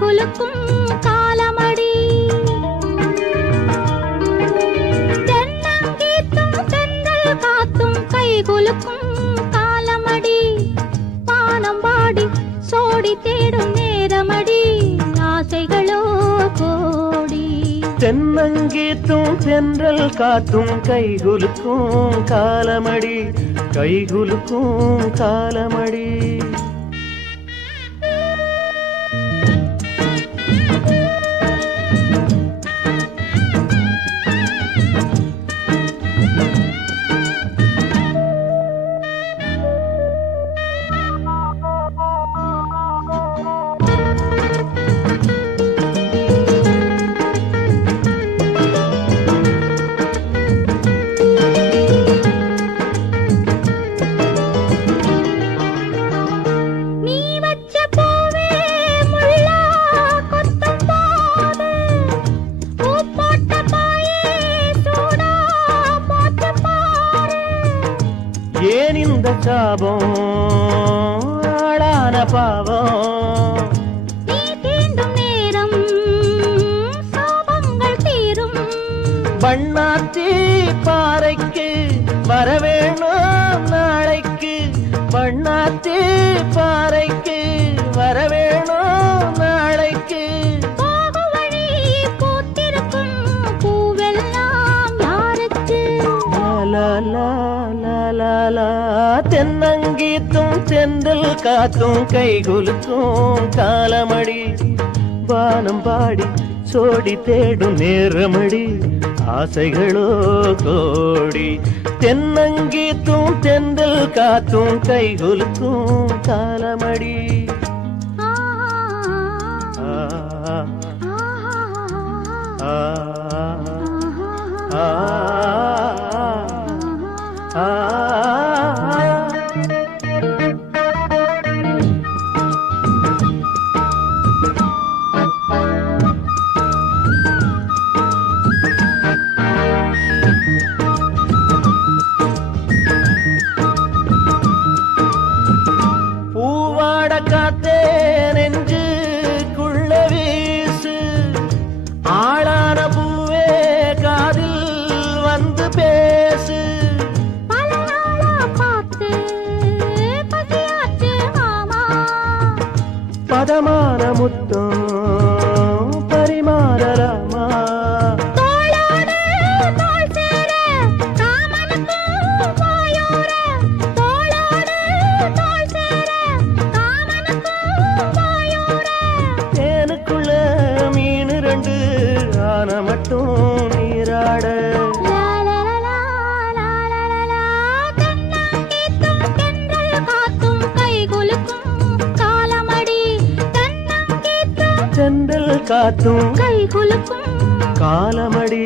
குலுக்கும் காலமடி. தென்னங்கீத்தும் தென்றல் காத்தும் கை குலுக்கும் காலமடி. பானம் பாடி சோடி தேடும் நேரமடி, ஆசைகளோ கோடி. தென்னங்கீத்தும் தென்றல் காத்தும் கை குலுக்கும் காலமடி, கை குலுக்கும் காலமடி. ஏன் இந்த சாபம் ஆளான பாவம், நீ தீண்டும் நேரம் சாபங்கள் தீரும். பண்ணாத்தி பாறைக்கு வரவேணும் நாளைக்கு, பண்ணாத்தி பாறைக்கு வரவேணும் நாளைக்கு. வழி பூத்திருக்கும் பூவெல்லாம் யாருக்கு? தென்னங்கீத்தும் தென்றல் காத்தும் கை குலுக்கும் காலமடி, வானம் பாடி சோடி தேடும் நேரமடி, ஆசைகளோ கோடி. தென்னங்கீத்தும் தென்றல் காத்தும் கை குலுக்கும் காலமடி. பூவாட காத்தே நெஞ்சுக்குள்ள வீசு, ஆளான பூவே காதில் வந்து பேசு. பார்த்து பசியாச்சு மாமா, பதமான முத்தம் பரிமாறலாமா. தோளோடு தோள் சேர காமனுக்கும் வாயோர, தோளோடு தோள் சேர காமனுக்கும் வாயோர. தேனுக்குள்ள மீன் ரெண்டு ஆன மட்டும் நீராட. தென்னங்கீத்தும் தென்றல் காத்தும் கை குலுக்கும் காலமடி. தென்னங்கீத்தும் தென்றல் காத்தும் கை குலுக்கும் காலமடி.